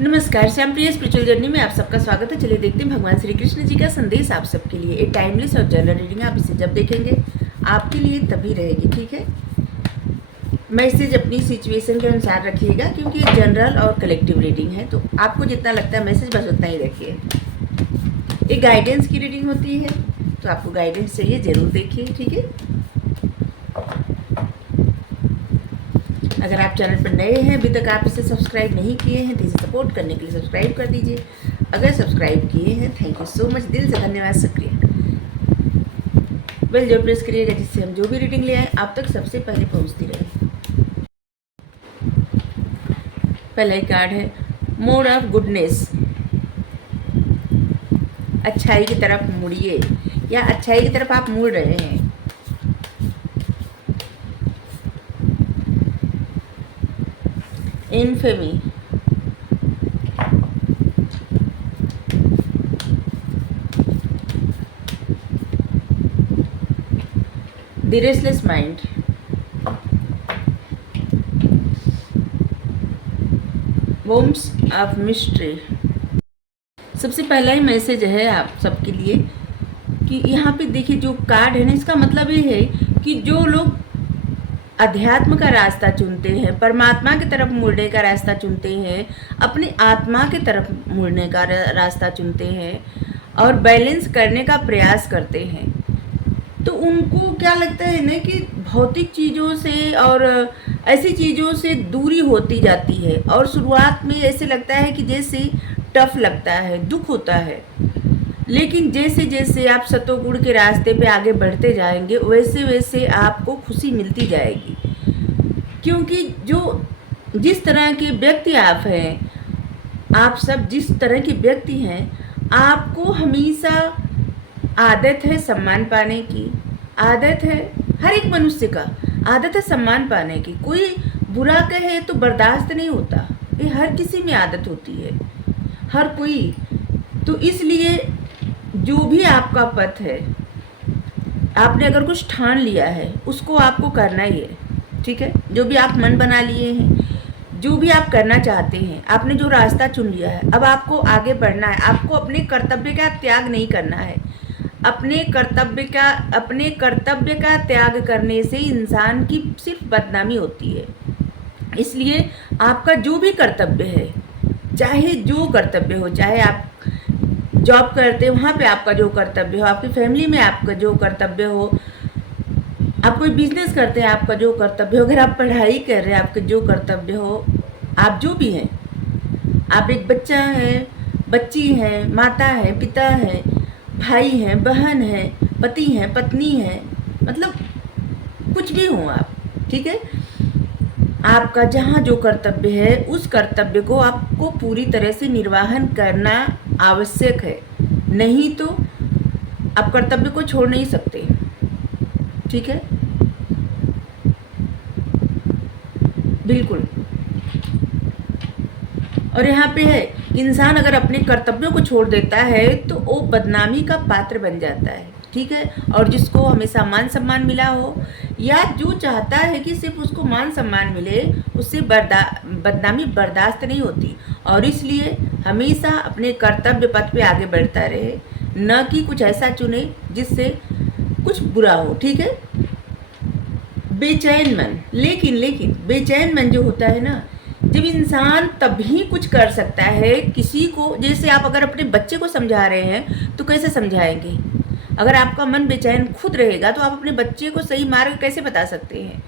नमस्कार, श्याम प्रिय spiritual journey में आप सबका स्वागत है। चलिए देखते हैं भगवान श्री कृष्ण जी का संदेश आप सबके लिए। एक टाइमलेस और जनरल रीडिंग, आप इसे जब देखेंगे आपके लिए तभी रहेगी, ठीक है। मैसेज अपनी सिचुएशन के अनुसार रखिएगा, क्योंकि ये जनरल और कलेक्टिव रीडिंग है, तो आपको जितना लगता है मैसेज बस उतना ही रखिए। एक गाइडेंस की रीडिंग होती है, तो आपको गाइडेंस चाहिए ज़रूर देखिए, ठीक है। अगर आप चैनल पर नए हैं, अभी तक आप इसे सब्सक्राइब नहीं किए हैं, तो इसे सपोर्ट करने के लिए सब्सक्राइब कर दीजिए। अगर सब्सक्राइब किए हैं, थैंक यू सो मच, दिल से धन्यवाद, शुक्रिया। बेल जरूर प्रेस करिएगा, जिससे हम जो भी रीडिंग ले आए आप तक सबसे पहले पहुंचती रहे। पहला ही कार्ड है मोड ऑफ गुडनेस। अच्छाई की तरफ मुड़िए, या अच्छाई की तरफ आप मुड़ रहे हैं। Infamy, the restless mind, वोम्स of mystery. सबसे पहला ही मैसेज है आप सबके लिए कि यहाँ पे देखिए जो कार्ड है ना, इसका मतलब ये है कि जो लोग अध्यात्म का रास्ता चुनते हैं, परमात्मा की तरफ मुड़ने का रास्ता चुनते हैं, अपनी आत्मा की तरफ मुड़ने का रास्ता चुनते हैं और बैलेंस करने का प्रयास करते हैं, तो उनको क्या लगता है ना कि भौतिक चीज़ों से और ऐसी चीज़ों से दूरी होती जाती है। और शुरुआत में ऐसे लगता है कि जैसे टफ लगता है, दुख होता है, लेकिन जैसे जैसे आप सतोगुण के रास्ते पे आगे बढ़ते जाएंगे, वैसे वैसे आपको खुशी मिलती जाएगी। क्योंकि जिस तरह के व्यक्ति आप हैं, आप सब जिस तरह के व्यक्ति हैं, आपको हमेशा आदत है सम्मान पाने की। आदत है हर एक मनुष्य का, आदत है सम्मान पाने की। कोई बुरा कहे तो बर्दाश्त नहीं होता, ये हर किसी में आदत होती है, हर कोई। तो इसलिए जो भी आपका पथ है, आपने अगर कुछ ठान लिया है उसको आपको करना ही है, ठीक है। जो भी आप मन बना लिए हैं, जो भी आप करना चाहते हैं, आपने जो रास्ता चुन लिया है, अब आपको आगे बढ़ना है। आपको अपने कर्तव्य का त्याग नहीं करना है। अपने कर्तव्य का त्याग करने से इंसान की सिर्फ बदनामी होती है। इसलिए आपका जो भी कर्तव्य है, चाहे जो कर्तव्य हो, चाहे आप जॉब करते हो वहाँ पे आपका जो कर्तव्य हो, आपकी फैमिली में आपका जो कर्तव्य हो, आप कोई बिजनेस करते हैं आपका जो कर्तव्य हो, अगर आप पढ़ाई कर रहे हैं आपका जो कर्तव्य हो, आप जो भी हैं, आप एक बच्चा है, बच्ची हैं, माता है, पिता है, भाई हैं, बहन है, पति हैं, पत्नी है, मतलब कुछ भी हो आप, ठीक है। आपका जहाँ जो कर्तव्य है, उस कर्तव्य को आपको पूरी तरह से निर्वाहन करना आवश्यक है। नहीं तो आप कर्तव्य को छोड़ नहीं सकते, ठीक है, बिल्कुल। और यहाँ पे है कि इंसान अगर अपने कर्तव्यों को छोड़ देता है तो वो बदनामी का पात्र बन जाता है, ठीक है। और जिसको हमेशा मान सम्मान मिला हो, या जो चाहता है कि सिर्फ उसको मान सम्मान मिले, उससे बदनामी बर्दाश्त नहीं होती। और इसलिए हमेशा अपने कर्तव्य पथ पे आगे बढ़ता रहे, न कि कुछ ऐसा चुने जिससे कुछ बुरा हो, ठीक है। बेचैन मन, लेकिन बेचैन मन जो होता है ना, जब इंसान तभी कुछ कर सकता है किसी को। जैसे आप अगर अपने बच्चे को समझा रहे हैं तो कैसे समझाएंगे? अगर आपका मन बेचैन खुद रहेगा तो आप अपने बच्चे को सही मार्ग कैसे बता सकते हैं?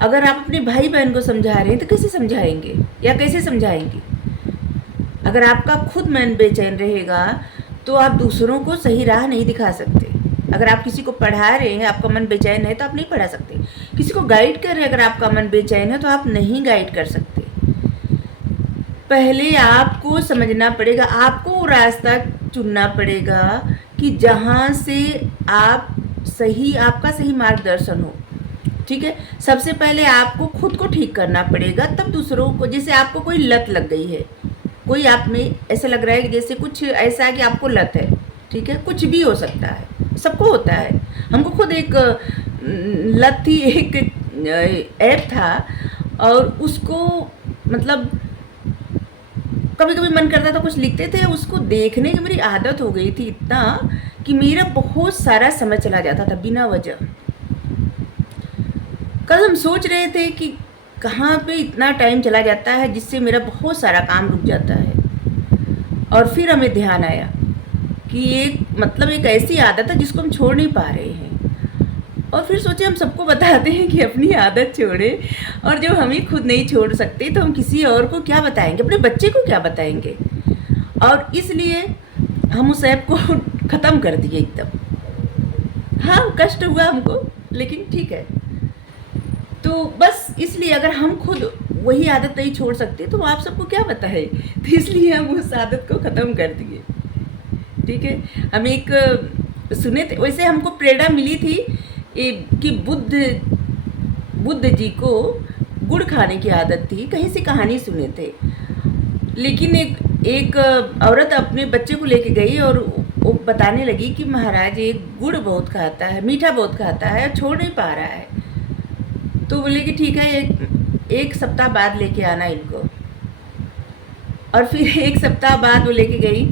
अगर आप अपने भाई बहन को समझा रहे हैं तो कैसे समझाएंगे या कैसे समझाएंगे? अगर आपका खुद मन बेचैन रहेगा तो आप दूसरों को सही राह नहीं दिखा सकते। अगर आप किसी को पढ़ा रहे हैं, आपका मन बेचैन है तो आप नहीं पढ़ा सकते। किसी को गाइड कर रहे हैं, अगर आपका मन बेचैन है तो आप नहीं गाइड कर सकते। पहले आपको समझना पड़ेगा, आपको रास्ता चुनना पड़ेगा कि जहाँ से आपका सही मार्गदर्शन हो, ठीक है। सबसे पहले आपको खुद को ठीक करना पड़ेगा, तब दूसरों को। जैसे आपको कोई लत लग गई है, कोई आप में ऐसा लग रहा है कि जैसे कुछ ऐसा है कि आपको लत है, ठीक है, कुछ भी हो सकता है, सबको होता है। हमको खुद एक लत थी, एक ऐप था, और उसको मतलब कभी कभी मन करता था कुछ लिखते थे, उसको देखने की मेरी आदत हो गई थी इतना कि मेरा बहुत सारा समय चला जाता था बिना वजह। कल हम सोच रहे थे कि कहाँ पे इतना टाइम चला जाता है जिससे मेरा बहुत सारा काम रुक जाता है, और फिर हमें ध्यान आया कि एक ऐसी आदत है जिसको हम छोड़ नहीं पा रहे हैं। और फिर सोचे हम सबको बताते हैं कि अपनी आदत छोड़े, और जब हम ही खुद नहीं छोड़ सकते तो हम किसी और को क्या बताएंगे, अपने बच्चे को क्या बताएंगे। और इसलिए हम उस ऐप को ख़त्म कर दिए एकदम। हाँ, कष्ट हुआ हमको, लेकिन ठीक है। तो बस इसलिए अगर हम खुद वही आदत नहीं छोड़ सकते तो आप सबको क्या बताएं, तो इसलिए हम उस आदत को ख़त्म कर दिए। ठीक है, हम एक सुने थे, वैसे हमको प्रेरणा मिली थी कि बुद्ध जी को गुड़ खाने की आदत थी, कहीं से कहानी सुने थे। लेकिन एक औरत अपने बच्चे को लेके गई और वो बताने लगी कि महाराज ये गुड़ बहुत खाता है, मीठा बहुत खाता है, छोड़ नहीं पा रहा है। तो बोले कि ठीक है, एक सप्ताह बाद लेके आना इनको। और फिर एक सप्ताह बाद वो लेके गई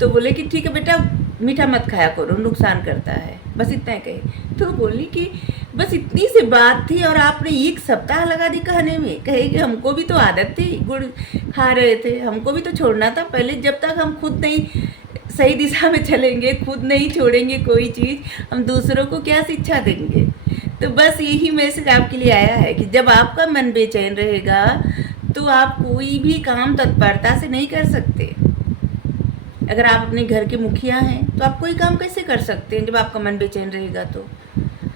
तो बोले कि ठीक है बेटा, मीठा मत खाया करो, नुकसान करता है, बस इतना कहे। तो बोली कि बस इतनी सी बात थी और आपने एक सप्ताह लगा दी कहने में। कहे कि हमको भी तो आदत थी, गुड़ खा रहे थे, हमको भी तो छोड़ना था पहले। जब तक हम खुद नहीं सही दिशा में चलेंगे, खुद नहीं छोड़ेंगे कोई चीज़, हम दूसरों को क्या शिक्षा देंगे। तो बस यही मैसेज आपके लिए आया है कि जब आपका मन बेचैन रहेगा तो आप कोई भी काम तत्परता से नहीं कर सकते। अगर आप अपने घर के मुखिया हैं तो आप कोई काम कैसे कर सकते हैं जब आपका मन बेचैन रहेगा। तो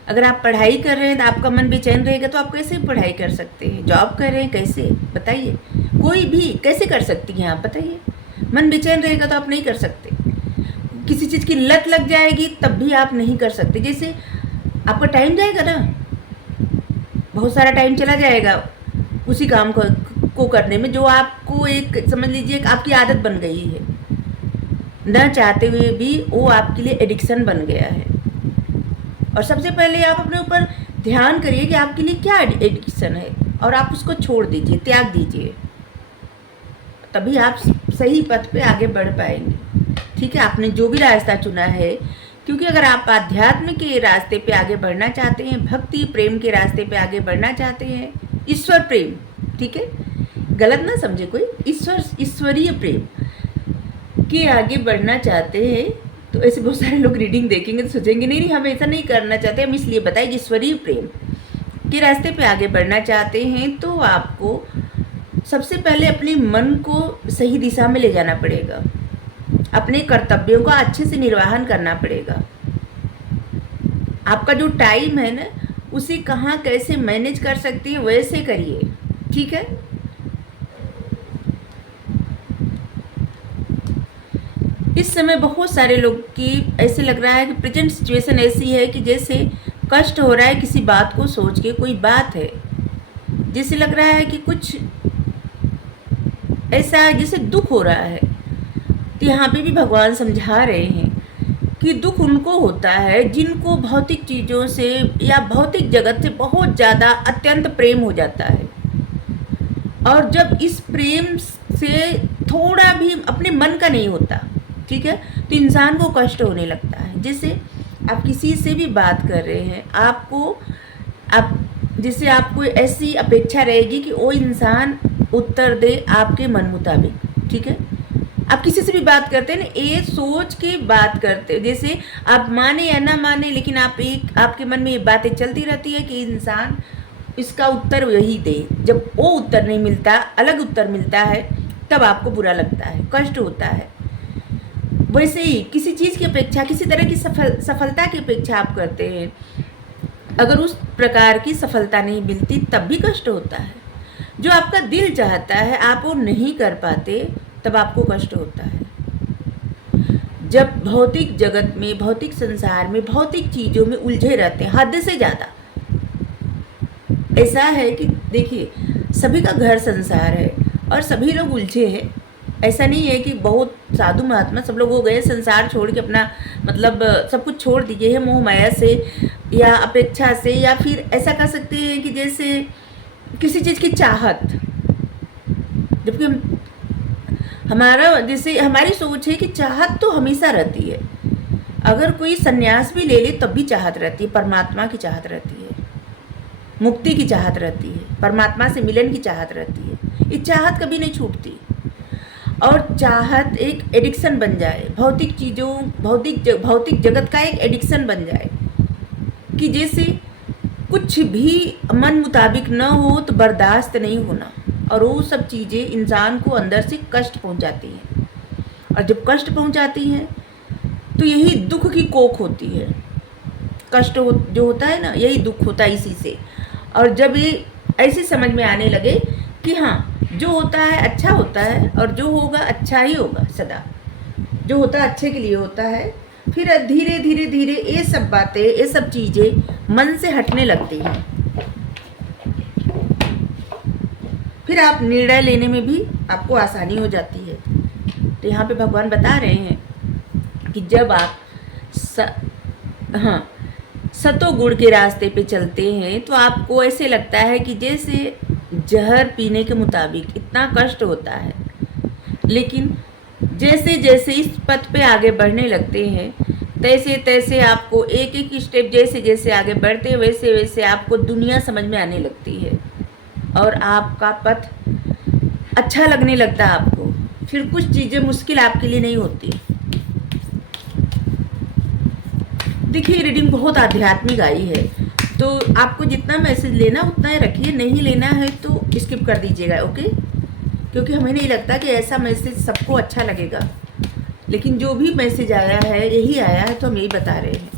अगर आप पढ़ाई कर रहे हैं तो आपका मन बेचैन रहेगा तो आप कैसे पढ़ाई कर सकते हैं। जॉब कर रहे हैं कैसे, बताइए। कोई भी कैसे कर सकती हैं आप, बताइए। मन बेचैन रहेगा तो आप नहीं कर सकते। किसी चीज़ की लत लग जाएगी तब भी आप नहीं कर सकते। जैसे आपका टाइम जाएगा ना, बहुत सारा टाइम चला जाएगा उसी काम को करने में जो आपको एक समझ लीजिए आपकी आदत बन गई है, न चाहते हुए भी वो आपके लिए एडिक्शन बन गया है। और सबसे पहले आप अपने ऊपर ध्यान करिए कि आपके लिए क्या एडिक्शन है और आप उसको छोड़ दीजिए, त्याग दीजिए, तभी आप सही पथ पे आगे बढ़ पाएंगे। ठीक है, आपने जो भी रास्ता चुना है, क्योंकि अगर आप आध्यात्म के रास्ते पे आगे बढ़ना चाहते हैं, भक्ति प्रेम के रास्ते पे आगे बढ़ना चाहते हैं, ईश्वर प्रेम, ठीक है, गलत ना समझे कोई, ईश्वरीय प्रेम के आगे बढ़ना चाहते हैं, तो ऐसे बहुत सारे लोग रीडिंग देखेंगे तो सोचेंगे नहीं हम ऐसा नहीं करना चाहते। हम इसलिए बताएं, ईश्वरीय प्रेम के रास्ते पे आगे बढ़ना चाहते हैं तो आपको सबसे पहले अपने मन को सही दिशा में ले जाना पड़ेगा, अपने कर्तव्यों का अच्छे से निर्वहन करना पड़ेगा। आपका जो टाइम है ना, उसे कहाँ कैसे मैनेज कर सकती है वैसे करिए। ठीक है, इस समय बहुत सारे लोग की ऐसे लग रहा है कि प्रेजेंट सिचुएशन ऐसी है कि जैसे कष्ट हो रहा है किसी बात को सोच के, कोई बात है जैसे लग रहा है कि कुछ ऐसा है जैसे दुख हो रहा है। तो यहाँ पे भी भगवान समझा रहे हैं कि दुख उनको होता है जिनको भौतिक चीज़ों से या भौतिक जगत से बहुत ज़्यादा अत्यंत प्रेम हो जाता है। और जब इस प्रेम से थोड़ा भी अपने मन का नहीं होता, ठीक है, तो इंसान को कष्ट होने लगता है। जैसे आप किसी से भी बात कर रहे हैं, जैसे आपको ऐसी अपेक्षा रहेगी कि वो इंसान उत्तर दे आपके मन मुताबिक। ठीक है, आप किसी से भी बात करते हैं ना, ये सोच के बात करते हैं, जैसे आप माने या ना माने, लेकिन आपके मन में ये बातें चलती रहती है कि इंसान इसका उत्तर यही दे। जब वो उत्तर नहीं मिलता, अलग उत्तर मिलता है, तब आपको बुरा लगता है, कष्ट होता है। वैसे ही किसी चीज़ की अपेक्षा, किसी तरह की सफलता की अपेक्षा आप करते हैं, अगर उस प्रकार की सफलता नहीं मिलती तब भी कष्ट होता है। जो आपका दिल चाहता है आप वो नहीं कर पाते, तब आपको कष्ट होता है। जब भौतिक जगत में, भौतिक संसार में, भौतिक चीज़ों में उलझे रहते हैं हद से ज़्यादा। ऐसा है कि देखिए, सभी का घर संसार है और सभी लोग उलझे हैं। ऐसा नहीं है कि बहुत साधु महात्मा सब लोग हो गए संसार छोड़ के, अपना मतलब सब कुछ छोड़ दिए है मोह माया से या अपेक्षा से, या फिर ऐसा कह सकते हैं कि जैसे किसी चीज़ की चाहत। जबकि हमारा जैसे हमारी सोच है कि चाहत तो हमेशा रहती है, अगर कोई सन्यास भी ले ले तब भी चाहत रहती है, परमात्मा की चाहत रहती है, मुक्ति की चाहत रहती है, परमात्मा से मिलन की चाहत रहती है। ये चाहत कभी नहीं छूटती। और चाहत एक एडिक्शन बन जाए, भौतिक चीज़ों भौतिक जगत का एक एडिक्शन बन जाए कि जैसे कुछ भी मन मुताबिक न हो तो बर्दाश्त नहीं होना, और वो सब चीज़ें इंसान को अंदर से कष्ट पहुंचाती हैं। और जब कष्ट पहुंचाती हैं तो यही दुख की कोख होती है। जो होता है ना, यही दुख होता है इसी से। और जब ये ऐसे समझ में आने लगे कि हाँ, जो होता है अच्छा होता है और जो होगा अच्छा ही होगा, सदा जो होता है अच्छे के लिए होता है, फिर धीरे धीरे धीरे ये सब बातें, ये सब चीज़ें मन से हटने लगती हैं। फिर आप निर्णय लेने में भी आपको आसानी हो जाती है। तो यहाँ पे भगवान बता रहे हैं कि जब आप सतो गुण के रास्ते पे चलते हैं तो आपको ऐसे लगता है कि जैसे जहर पीने के मुताबिक इतना कष्ट होता है, लेकिन जैसे जैसे इस पथ पे आगे बढ़ने लगते हैं तैसे तैसे आपको एक एक स्टेप जैसे जैसे आगे बढ़ते वैसे वैसे आपको दुनिया समझ में आने लगती है और आपका पथ अच्छा लगने लगता है आपको। फिर कुछ चीज़ें मुश्किल आपके लिए नहीं होती। देखिए, रीडिंग बहुत आध्यात्मिक आई है, तो आपको जितना मैसेज लेना उतना ही रखिए, नहीं लेना है तो स्किप कर दीजिएगा, ओके? क्योंकि हमें नहीं लगता कि ऐसा मैसेज सबको अच्छा लगेगा, लेकिन जो भी मैसेज आया है यही आया है तो हम यही बता रहे हैं।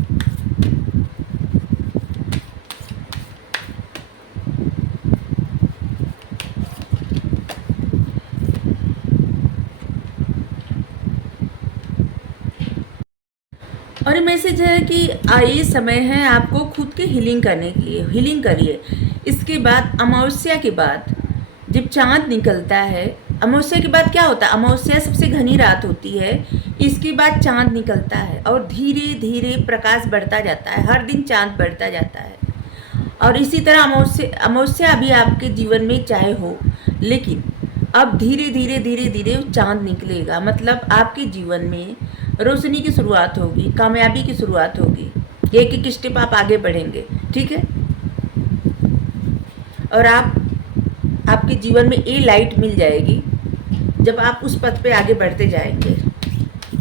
और ये मैसेज है कि ये समय है आपको खुद की हीलिंग करने के लिए। हीलिंग करिए। इसके बाद अमावस्या के बाद जब चाँद निकलता है, अमावस्या के बाद क्या होता है, अमावस्या सबसे घनी रात होती है, इसके बाद चाँद निकलता है और धीरे धीरे प्रकाश बढ़ता जाता है, हर दिन चाँद बढ़ता जाता है। और इसी तरह अमावस्या अभी आपके जीवन में चाहे हो, लेकिन अब धीरे धीरे धीरे धीरे चाँद निकलेगा, मतलब आपके जीवन में रोशनी की शुरुआत होगी, कामयाबी की शुरुआत होगी, एक एक स्टेप आप आगे बढ़ेंगे, ठीक है? और आपके जीवन में ये लाइट मिल जाएगी जब आप उस पथ पे आगे बढ़ते जाएंगे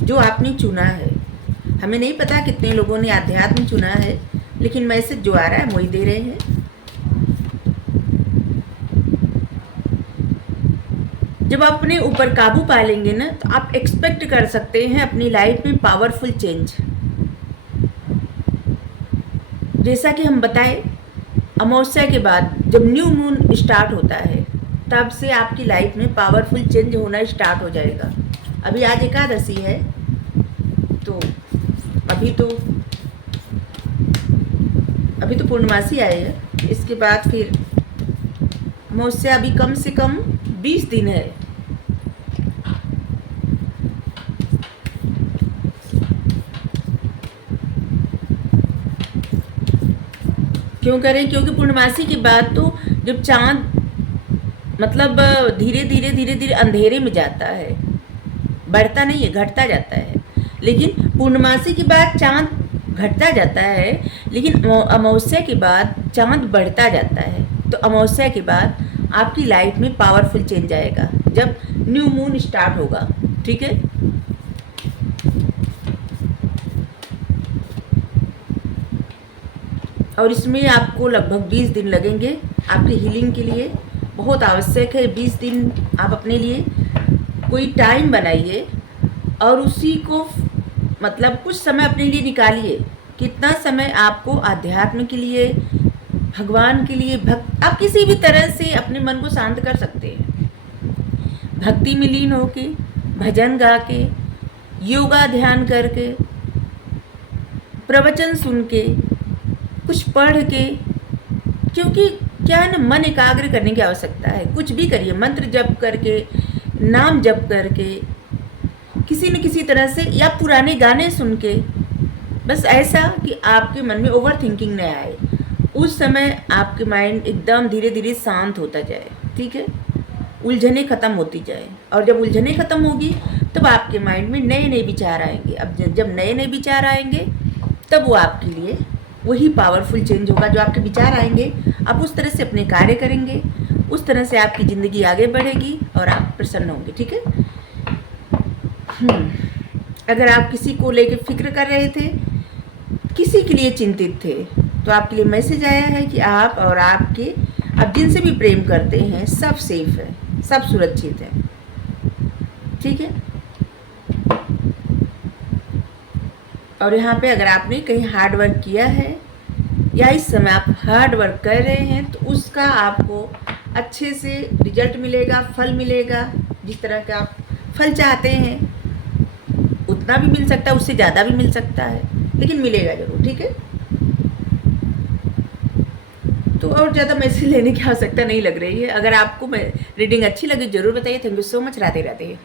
जो आपने चुना है। हमें नहीं पता कितने लोगों ने आध्यात्म चुना है, लेकिन मैसेज जो आ रहा है वही दे रहे हैं। जब आप अपने ऊपर काबू पा लेंगे ना, तो आप एक्सपेक्ट कर सकते हैं अपनी लाइफ में पावरफुल चेंज। जैसा कि हम बताएं, अमावस्या के बाद जब न्यू मून स्टार्ट होता है तब से आपकी लाइफ में पावरफुल चेंज होना स्टार्ट हो जाएगा। अभी आज एकादशी है, तो अभी तो पूर्णमासी आए है, इसके बाद फिर अमावस्या अभी कम से कम 20 दिन है। क्यों करें? क्योंकि पूर्णमासी के बाद तो जब चाँद मतलब धीरे धीरे धीरे धीरे अंधेरे में जाता है, बढ़ता नहीं है, घटता जाता है। लेकिन पूर्णमासी के बाद चाँद घटता जाता है, लेकिन अमावस्या के बाद चाँद बढ़ता जाता है। तो अमावस्या के बाद आपकी लाइफ में पावरफुल चेंज आएगा जब न्यू मून स्टार्ट होगा, ठीक है? और इसमें आपको लगभग 20 दिन लगेंगे आपकी हीलिंग के लिए। बहुत आवश्यक है 20 दिन आप अपने लिए कोई टाइम बनाइए और उसी को मतलब कुछ समय अपने लिए निकालिए। कितना समय आपको आध्यात्म के लिए, भगवान के लिए, आप किसी भी तरह से अपने मन को शांत कर सकते हैं। भक्ति में लीन होके, भजन गा के, योगा ध्यान करके, प्रवचन सुन के, कुछ पढ़ के, क्योंकि क्या है ना, मन एकाग्र करने की आवश्यकता है। कुछ भी करिए, मंत्र जप करके, नाम जप करके, किसी न किसी तरह से, या पुराने गाने सुन के, बस ऐसा कि आपके मन में ओवर थिंकिंग न आए। उस समय आपके माइंड एकदम धीरे धीरे शांत होता जाए, ठीक है? उलझने ख़त्म होती जाए। और जब उलझने ख़त्म होगी तब आपके माइंड में नए नए विचार आएंगे। अब जब नए नए विचार आएंगे तब वो आपके लिए वही पावरफुल चेंज होगा। जो आपके विचार आएंगे आप उस तरह से अपने कार्य करेंगे, उस तरह से आपकी ज़िंदगी आगे बढ़ेगी और आप प्रसन्न होंगे। ठीक है। अगर आप किसी को लेकर फिक्र कर रहे थे, किसी के लिए चिंतित थे, तो आपके लिए मैसेज आया है कि आप और आपके आप जिनसे भी प्रेम करते हैं सब सेफ है, सब सुरक्षित है। ठीक है। और यहाँ पे अगर आपने कहीं हार्ड वर्क किया है या इस समय आप हार्ड वर्क कर रहे हैं तो उसका आपको अच्छे से रिजल्ट मिलेगा, फल मिलेगा। जिस तरह का आप फल चाहते हैं उतना भी मिल सकता है, उससे ज़्यादा भी मिल सकता है, लेकिन मिलेगा ज़रूर। ठीक है। तो और ज़्यादा मैसेज लेने की आवश्यकता नहीं लग रही है। अगर आपको रीडिंग अच्छी लगी ज़रूर बताइए। Thank you so much. Radhe Radhe.